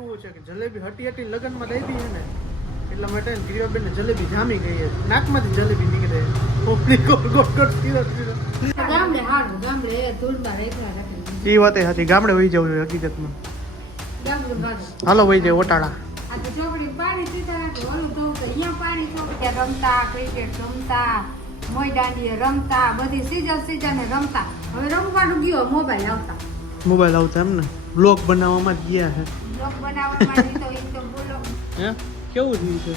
એવું છે કે જલેબી હટી હટી લગ્નમાં દઈ દી છે ને એટલા માટે ગિરિયાબેન ને જલેબી જામી ગઈ છે. નાકમાંથી જલેબી નીકળે ગોળ ગોટ ગોટ સીધો ગામડે હારું ગામડે ધૂળમાં રેખા રાખે એ વાતે હતી ગામડે વહી જવું જોઈએ હકીકતમાં. હાલો વહી જાય ઓટાળા આ તો ચોકડી પાણી પીતા રાખે ઓલું ધોવું તો અહીંયા પાણી ચોકડી રમતા ક્રિકેટ રમતા મોય દાંડીએ રમતા બધી સીઝન સીઝન રમતા. હવે રમવાનું ગયો મોબાઈલ આવતા. મોબાઈલ આવતા એમ ને? બ્લોગ બનાવવામાં જ ગયા છે. માટે હે? કેવું થયું છે?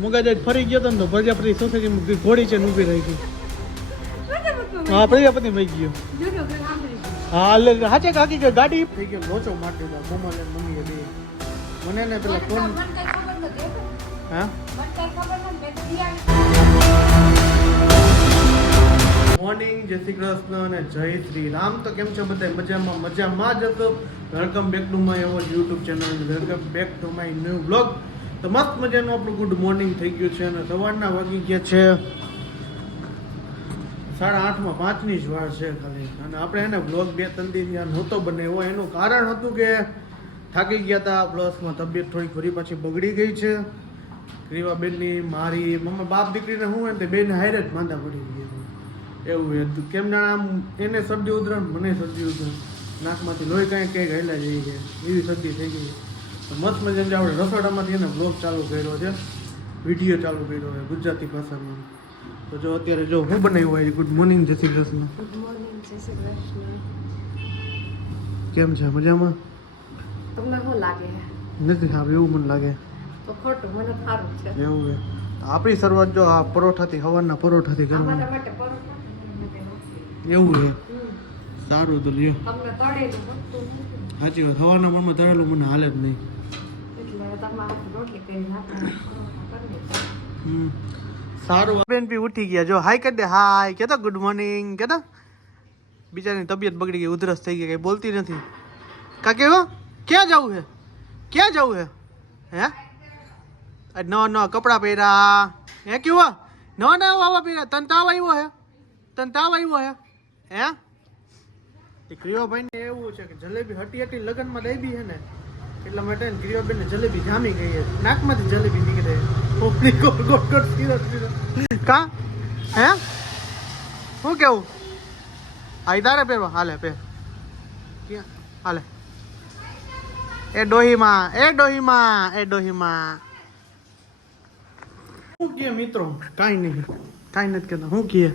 મગજ ફરી ગયો તો ને તો પ્રજાપતિ સોસાયટી ઘોડી છે ને ઊભી રહી ગઈ હા પ્રજાપતિ મરી ગયો. હા એટલે હાચે કાકી કે ગાડી થઈ ગયો લોચો મારી દીધો કોમલ અને મમ્મીએ બે. મને ને પેલા ફોન હો. હા? ખબર મોર્નિંગ જય શ્રી કૃષ્ણ અને જય શ્રી રામ. તો કેમ છો બધા? મજામાં મજામાં જ હતો. Welcome back to my our YouTube channel welcome back to my new vlog તો મસ્ત મજાનું આપણું ગુડ મોર્નિંગ થઈ ગયું છે અને સવારના વાગી ગયા છે સાડા આઠમાં, પાંચની જ વાર છે ખાલી. અને આપણે એને બ્લોગ બે ત્રણ દિવસ નહોતો નહોતો બનાવ્યો. એનું કારણ હતું કે થાકી ગયા હતા પ્લસમાં તબિયત થોડીક ફરી પાછી બગડી ગઈ છે. રીવાબેનની મારી મમ્મી બાપ દીકરીને હું ને તે બેન હારે જ માંદા પડી ગયા. એવું હતું કેમ જાણે આમ એને શરદી ઉધરણ મને શરદી ઉધરણ નાકમાંથી લોહી કાંઈ કંઈક હેલા જઈ છે. એવી શરદી થઈ ગઈ તો મસ્ત મજાની આપણે રસોડામાંથી એને બ્લોગ ચાલુ કર્યો છે. વીડિયો ચાલુ કર્યો છે ગુજરાતી ભાષામાં. તો જો અત્યારે જો હું બનાવ્યું હોય ગુડ મોર્નિંગ જય શ્રી કૃષ્ણ. ગુડ મોર્નિંગ જય શ્રી કૃષ્ણ. કેમ છે? મજામાં? તમને શું લાગે? નથી હા એવું મને લાગે. તો ખોટું મને સારું છે. એવું આપણી શરૂઆત જો આ પરોઠાથી હવાના પરોઠાથી કરવાની માટે પરોઠા માટે નથી. એવું છે? સારું તો લ્યો. સાચી વાત હવાના મનમાં તળેલું મને હાલે જ નહીં. સારું બેન બી ઉઠી ગયા. જો હાય કરી દે. હાય. કેતો ગુડ મોર્નિંગ કેતો? બિચારીની તબિયત બગડી ગઈ ઉધરસ થઈ ગઈ કઈ બોલતી નથી. કા કેવો ક્યાં જવું છે? ક્યાં જવું છે? હે? નવા નવા કપડાં પહેર્યા. હે કેવા? નવા નવા પહેર્યા. તને તાવ આવ્યો હે? તને તાવ આવ્યો હે? હે? ક્રિયોભાઈ ને એવું છે કે જલેબી હટી હટી લગ્નમાં દઈ છે ને એટલા માટે ગ્રીવાબેન ને જલેબી જામી ગઈ છે નાકમાંથી જલેબી નીકળે. સીધો સીધો કા? હે? શું કેવું? આઈ તારે પહેરવા હાલે પહેર. ક્યાં? હાલે. એ ડોહીમાં એ ડોહીમાં એ ડોહીમાં. શું કહે મિત્રો? કાંઈ નહીં. કાંઈ નથી કહેતા. શું કહે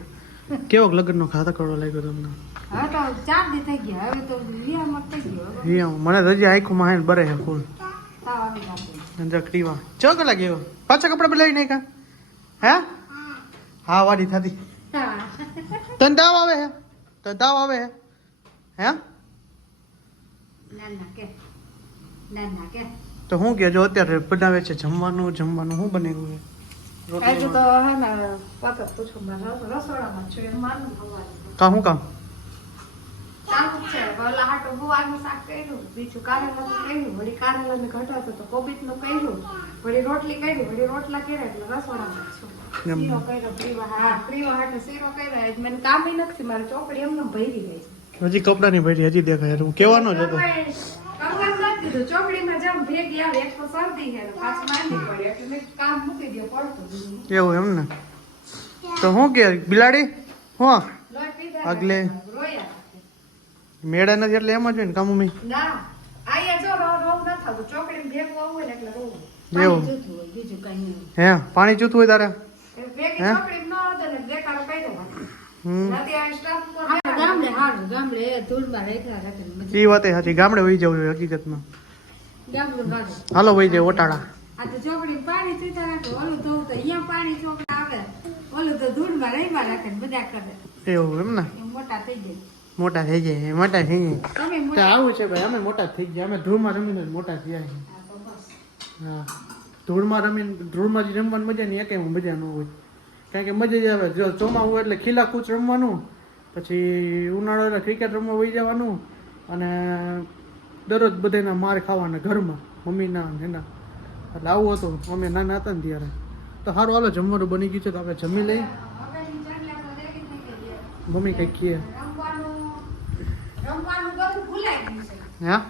કેવો લગ્નનો ખાતા કરો લાગ્યો તમને? હવે તો ચાર દી થઈ ગયા. હવે તો લિયામાં થઈ ગયો. હવે મને તો હજી આખું માં બરે હે ફૂલ. તાવ આવી ચો કલાક ગયો પાછા કપડા બદલાવી નહીં કા હે? હા વાડી થતી. તન તાવ આવે હે તને તાવ આવે હે? હે તો હું કે જો અત્યારે બનાવે છે જમવાનું જમવાનું શું બને છે? આજે તો? હે ને પાછળ પૂછો મારે રસોડામાં છું. એમ માનું ભગવાન કા શું કામ ચાલુ છે. ઓલા હાટુ ગુવારનું શાક કર્યું બીજું કારેલાનું કર્યું વળી કારેલાનું ઘટાતો તો કોબીજનું કર્યું વળી રોટલી કરી વળી રોટલા કર્યા એટલે રસોડામાં છું. શીરો કર્યો પ્રીવા હા પ્રીવા હાટુ શીરો કર્યો. આજ મને કામ નથી. મારી ચોકડી એમને ભરી ગઈ હજી કપડાની ભરી હજી દેખાય. હું કેવાનો જ હતો. દીધું ચોકડીમાં જામ ભેગી આવે એક તો શરદી છે ને પાછું માંદી પડે એટલે મેં કામ મૂકી દો પડતું એવું એમ ને? તો શું કે બિલાડી હું? આગલે. મેળા નથી એટલે એમ જ હોય ને કામુમી ના આયા જો રો રો ન થતું ચોકડીમાં ભેગું આવું હોય ને એટલે રોવું. એવું. પાણી બીજું કાંઈ હે પાણી ચૂતું હોય તારે? ભેગી હે? ચોકડીમાં ન હતો ને બેકારો કર્યો હમ. આ સ્ટાફ ગામડે હારું ગામડે ધૂળમાં રેખા રાખે એ વાતે સાચી ગામડે વહી જવું જોઈએ હકીકતમાં. ગામડું હારું. હાલો વહી જાય ઓટાળા આ તો ચોકડી પાણી પીતા રાખે ઓલું તો અહીંયા પાણી ચોકડા આવે. ઓલું તો ધૂળમાં રહીમાં રાખે બધા કરે. એવું એમ ને? મોટા થઈ જાય. મોટા થઈ જાય મોટા થઈ આવું છે ભાઈ અમે મોટા થઈ ગયા અમે ધૂળમાં રમીને મોટા થયા હા, ધૂળમાં રમીને ધૂળમાં રમવાની મજા નહીં એકે મજા ન હોય. કારણ કે મજા જ આવે. જો ચોમાસું હોય એટલે ખીલા કૂચ રમવાનું પછી ઉનાળો એટલે ક્રિકેટ રમવા વહી જવાનું અને દરરોજ બધાના માર ખાવાના ઘરમાં મમ્મીના એના. એટલે આવું હતું. અમે નાના હતા ને ત્યારે. તો સારું હાલો જમવાનું બની ગયું છે તો આપણે જમી છે. મમ્મી કંઈક છે હા?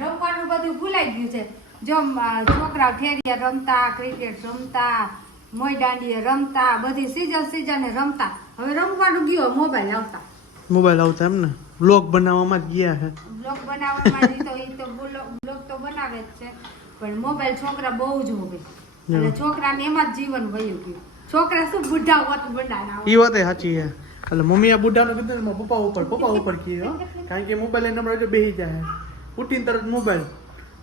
રમવાનું બધું ભૂલાઈ ગયું છે. જો અ, છોકરા ફેરિયા રમતા ક્રિકેટ રમતા મોય દાંડીએ રમતા બધી સીઝન સીઝન રમતા. હવે રમવાનું ગયો મોબાઈલ આવતા. મોબાઈલ આવતા એમ ને? બ્લોગ બનાવવામાં જ ગયા છે બ્લોગ બનાવવામાં તો બ્લોગ તો બનાવે જ છે. પણ મોબાઈલ છોકરા બહુ જ હોવે. અને છોકરાને એમાં જ જીવન વયું ગયું. છોકરા શું બુઢા હોત બુઢા એ વાત સાચી છે એટલે મમ્મી આ બુઢાનું કીધું ને પપ્પા ઉપર પપ્પા ઉપર કીધું કારણ કે મોબાઈલ નંબર બેસી જાય ઉઠીને તરત મોબાઈલ.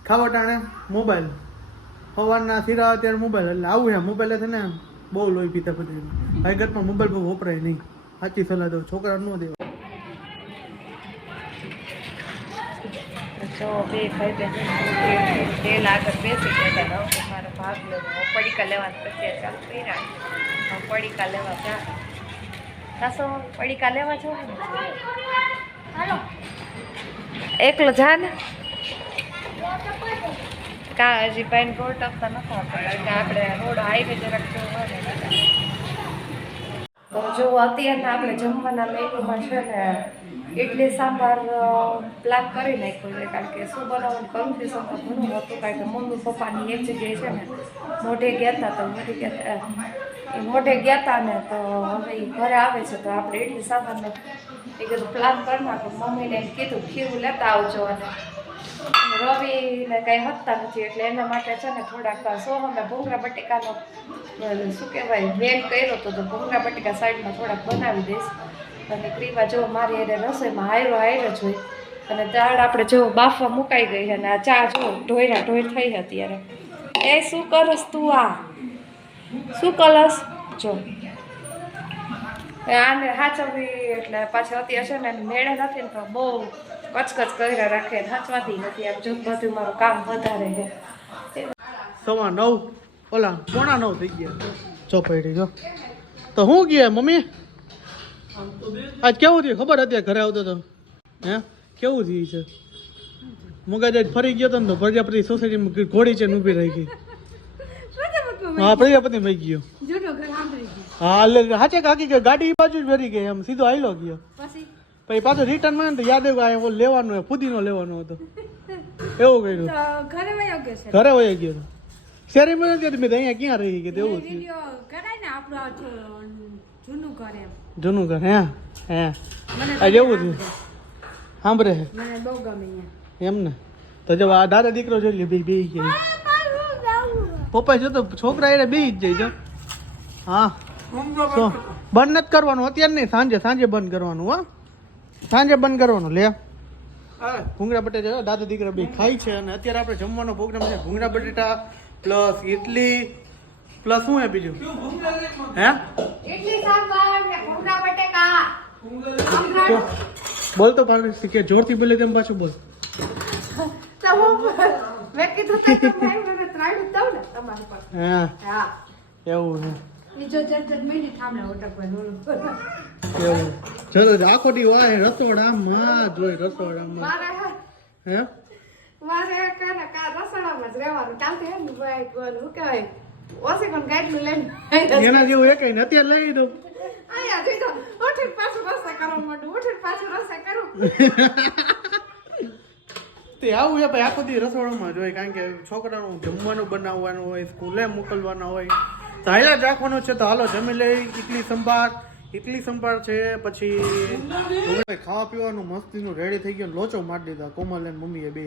ખાવા ટાણે મોબાઈલ. સવારના સિરા અત્યારે મોબાઈલ એટલે આવું છે મોબાઈલ છે ને બહુ લોહી પીતા બધા હકીકતમાં મોબાઈલ બહુ વપરાય નહીં. સાચી સલાહ દઉં છોકરા ન દેવા જો બે ભાઈ બેન તેલ આગળ બેસી ગયા હતા. મારો ભાગ લેવો. પડીકા લેવાની પછી ચાલુ કરી રાખી પડીકા લેવા જા. તાસો પડીકા લેવા છો હાલો. એકલો જા ને. કા હજી પાઈન રોડ ટપતા નથી આવતા આપણે રોડ હાઈવે જરાક ને તો જો અત્યારના આપણે જમવાના મેનુમાં છે ને ઇડલી સાંભાર પ્લાન કરી નાખ્યો છે. કારણ કે શું બનાવવાનું કન્ફ્યુઝન તો ઘણું હતું, કારણ કે મમ્મી, પપ્પાની એક જગ્યાએ છે ને, મોઢે ગયા હતા તો મોઢે ગયા એ મોઢે ગયા હતા ને તો હવે એ ઘરે આવે છે તો આપણે ઇડલી સાંભારનો એ કીધું પ્લાન કરી નાખો. મમ્મીને કીધું, ખીરું લેતા આવજો અને રવિને કંઈ હતતા નથી, એટલે એના માટે છે ને થોડાક સો ભૂંગરા બટેકાનો શું કહેવાય, વેલ કર્યો હતો તો ભૂંગળા બટેકા સાઈડમાં થોડાક બનાવી દઈશ. અને ક્રીમા જો મારી એને રસોઈમાં હાયરો હાયરો જ હોય. અને દાળ આપણે જો બાફવા મુકાઈ ગઈ અને આ ચા જો ઢોયરા ઢોય થઈ અત્યારે. એ શું કરસ તું આ? શું કરસ? જો. આને સાચવવી એટલે પાછી અત્યારે છે ને મેળે નથી ને તો બહુ કચકચ કર્યા રાખે ને હાચવાતી નથી આમ જો બધું મારું કામ વધારે છે. સવા નવ. ઓલા પોણા નવ થઈ ગયા. ચોપડી જો. તો હું ગયા મમ્મી? આજ કેવું થયું? ખબર હતી ઘરે આવતો તો. હે? કેવું થયું છે? મગજ આજ ફરી ગયો તો ને તો પ્રજાપતિ સોસાયટીમાં ઘોડી છે ને ઊભી રહી ગઈ. હા પ્રજાપતિ મરી ગયો. જૂનું ઘર હા એટલે હાચે કાકી કે ગાડી બાજુ જ ફરી ગઈ એમ સીધો આયલો ગયો. પછી? પછી પાછો રિટર્નમાં તો યાદ આવ્યું આ લેવાનો હે, ફુદીનો લેવાનો હતો. એવું કર્યું. ઘરે વયો ગયો છે? ઘરે વયો ગયો શેરી માં નથી હતી, મેં અહીંયા ક્યાં રહી ગઈ એવું કરાય ને આપણું જૂનું ઘર એમ. જૂનું ઘર હે હે. આ જેવું છે સાંભળે. હે મને બહુ ગમે એમ ને. તો જો આ દાદા દીકરો જોઈ લે બે બે જાય પપ્પા જો તો છોકરા એને બે જ જઈ જો. હા. તો બંધ નથી કરવાનું અત્યારે નહીં સાંજે સાંજે બંધ કરવાનું હો. સાંજે બંધ કરવાનું લે. ભૂંગળા બટેટા દાદા દીકરા બે ખાય છે અને અત્યારે આપણે જમવાનો પ્રોગ્રામ છે ભૂંગળા બટેટા પ્લસ ઇડલી પ્લસ શું હે બીજું હે? ઇડલી સાંભાર ને ભૂંગળા બટેટા. તો બોલ તો પાછું કે જોરથી બોલે તેમ પાછું બોલ. તો હું મેં કીધું તો તમે ત્રાડું દઉં ને તમારી પર. હા. હા. એવું છે ઈ જો જટ જટ મિનિટ થાંભલે ઓટકવાનું એવું ચલો આખો દી વાય રસોડામાં જોઈ રસોડામાં. મારે હા. હે? મારે કાને કા રસોડામાં જ રહેવાનું. કાલથી એમ ભાઈ કોણ હું કહેવાય ઓછી પણ ગાઈડનું લઈને એના જેવું એક ને અત્યારે લઈ દઉં. અહીંયા જોઈ દો ઉઠીને પાછું રસોઈ કરવા માંડું ઉઠીને પાછું રસોઈ કરું. તે આવું છે ભાઈ આખો દી રસોડામાં જોઈએ કારણ કે છોકરાનું જમવાનું બનાવવાનું હોય સ્કૂલે મોકલવાના હોય. તો હાલા જ રાખવાનું છે તો હાલો જમી લઈ ઇડલી સંભાર. ઇડલી સંભાળ છે પછી ખાવા પીવાનું મસ્તીનું રેડી થઈ ગયું લોચો માર દીધા કોમલ અને મમ્મીએ બે.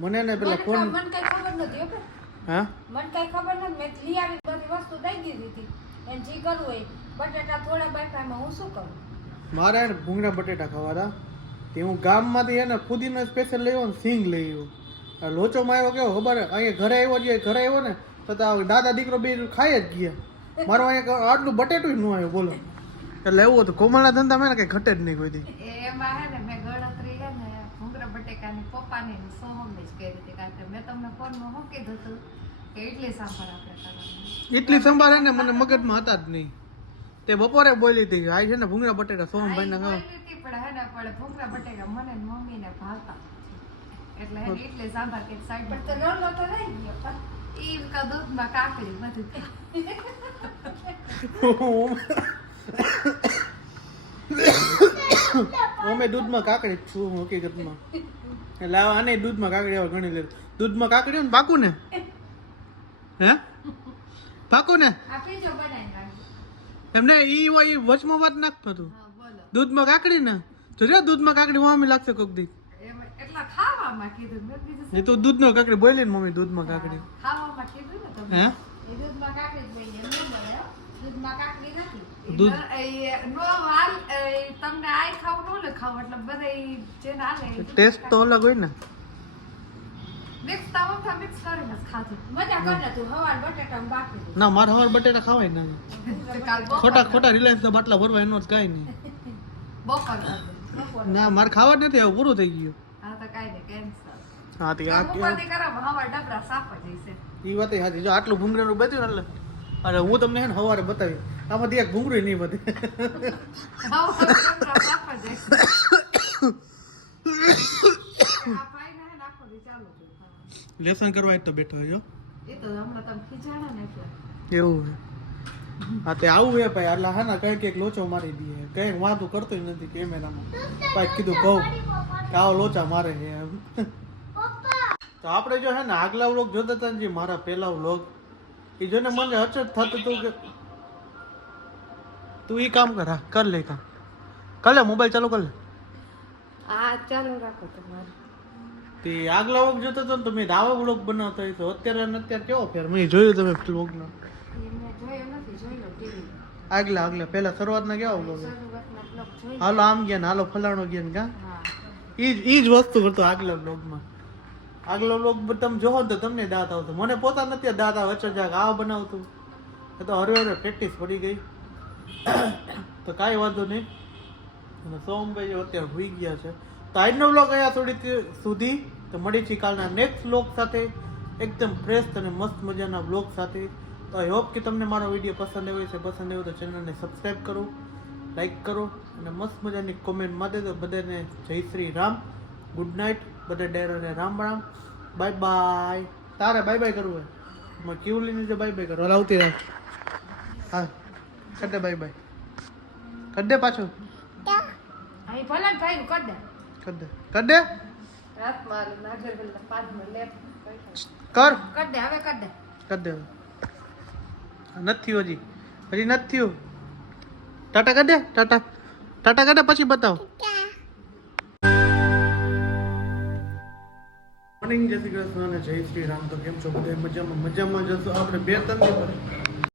મને ને પેલા ફોન મને કઈ ખબર નથી હો હા? મને કઈ ખબર નથી મેં લઈ આવી બધી વસ્તુ દઈ દીધી હતી. એને જી કરવું હોય બટાટા થોડા બાફામાં હું શું કરું? મારે ને ભૂંગળા બટેટા ખાવાના. તે હું ગામમાંથી એને ફુદીનો સ્પેશિયલ લઈ આવ્યો ને સિંગ લઈ આવ્યો. આ લોચો માર્યો કેવો? ખબર? અહીંયા ઘરે આવ્યો જે ઘરે આવ્યો ને તો તો દાદા દીકરો બે ખાઈ જ ગયા. મારો અહીંયા આટલું બટેટું ન આવ્યું બોલો. એટલે એવું હતું. કોમળના ધંધા મેં ને કઈ ઘટે જ નહીં કોઈ દી. એમાં હે ને મેં ગણતરી હે ને ભૂંગળા બટેકાની પપ્પાની ને સોહમની જ કરી હતી. કારણ કે મેં તમને ફોનમાં શું કીધું હતું કે ઇડલી સાંભાર આપણે કરવાનું. એટલી સાંભાર હે ને મને મગજમાં હતા જ નહીં. તે બપોરે બોલી હતી. આ છે ને ભૂંગળા બટેટા સોમભાઈ ના ખાવા. બોલી હતી પણ હે ને પણ ભૂંગળા બટેકા મને મમ્મી ને ભાવતા. એટલે હે ને ઇડલી સાંભાર કે સાઈડ પર તો રોલો તો રહી ગયો. ઈ કા દૂધમાં કાકડી બધું. અમે દૂધમાં કાકડી છું હકીકતમાં. એટલે આને દૂધમાં કાકડી આવે ઘણી લે દૂધમાં કાકડી ને પાકું ને હે? પાકું ને એમને ઈ હોય વચમાં વાત નાખતો તું દૂધમાં કાકડી ને રે દૂધમાં કાકડી વામી લાગશે કોક દી. એ તો દૂધનો કાકડી બોલી ને મમ્મી દૂધમાં કાકડી. ને હે. દૂધમાં કાકડી દૂધ- ન- નો તમને આય ખાવ નો લખાવ ખાવું એટલે બધા ઈ જેને હાલે ટેસ્ટ તો અલગ હોય ને. મિક્સ તાવમ મિક્સ કરીને જ ખાધું. મજા કરે તું હવાર બટેટા બાકી ના મારે હવાર બટેટા ખવાય ના. ખોટા ખોટા રિલાયન્સ ના બાટલા ભરવા એનો જ કાંઈ નહીં. બપોર ના. મારે ખાવા જ નથી હવે પૂરું થઈ ગયું. હા તો કાંઈ નહીં કેન્સલ હા તે આ બપોરની હવાર ડબરા સાફ જ વાત જો આટલું ભૂંગળાનું બચ્યું ને એટલે અરે હું તમને હે ને સવારે બતાવી આમાંથી એક ભૂંગળું નહીં વધે. જ ને જ. લેસન કરવા જ તો બેઠો હોય ને એવું છે. હા તે આવું હે ભાઈ. એટલે હા ના કઈ કંઈક લોચો મારી દઈએ કઈ વાતો કરતો નથી કેમેરામાં ભાઈ કીધું કહું કે આવો લોચા મારે હે તો આપણે જો હે ને આગલા વ્લોગ જોતા હતા ને જે મારા પહેલા વ્લોગ એ જોઈને મને અચત થતું હતું કે તું એ કામ કર કર લે કામ. કર લે મોબાઈલ ચાલુ કર લે. આ ચાલુ રાખો તમારે. તે આગલા વખત જોતો હતો ને તો મેં દાવા વ્લોગ બનાવતો હતો તો અત્યારે ને અત્યારે કેવો ફેર? મેં જોયું તમે જોઈ ટીવી આગલા આગલા પહેલા શરૂઆતના કેવા વ્લોગ બ્લોગ હાલો આમ ગયા ને હાલો ફલાણો ગયા ને કા? હા. ઈ જ ઈ જ વસ્તુ કરતો આગલા બ્લોગમાં આગલો બ્લોગ તમે જોવો તો તમને દાંત આવતો મને પોતા નથી દાંત આવે અચર જાગ આ બનાવતું એ તો હરે હરે પ્રેક્ટિસ પડી ગઈ. તો કાંઈ વાંધો નહીં. અને સોમભાઈ અત્યારે હોઈ ગયા છે. તો આજનો બ્લોગ અહીંયા થોડી સુધી. તો મળી છીએ કાલના નેક્સ્ટ બ્લોગ સાથે. એકદમ ફ્રેશ અને મસ્ત મજાના બ્લોગ સાથે. તો આઈ હોપ કે તમને મારો વીડિયો પસંદ આવ્યો છે પસંદ આવ્યો તો ચેનલને સબસ્ક્રાઈબ કરો લાઈક કરો અને મસ્ત મજાની કોમેન્ટ માટે તો બધાને જય શ્રી રામ. ગુડ નાઇટ બધા ડેરોને રામ રામ. બાય બાય તારે બાય બાય કરવું હોય? મેં કેવલીને જે બાય બાય કરો. હાલ આવતી રાખ હા. કર દે બાય બાય કર દે પાછું. અહીં ભલે ભાઈ કર દે. કર દે. કર દે? રાત માર નાગર પેલા પાદમાં લે. કર. કર દે હવે કર દે. કર દે નથી થયું હજી. હજી નથી થયું. ટાટા કર દે ટાટા. ટાટા કર દે પછી બતાવો. મોર્નિંગ જય શ્રી કૃષ્ણ અને જય શ્રી રામ. તો કેમ છો? બધા મજામાં? મજામાં જશો આપણે બે ત્રણ દિવસ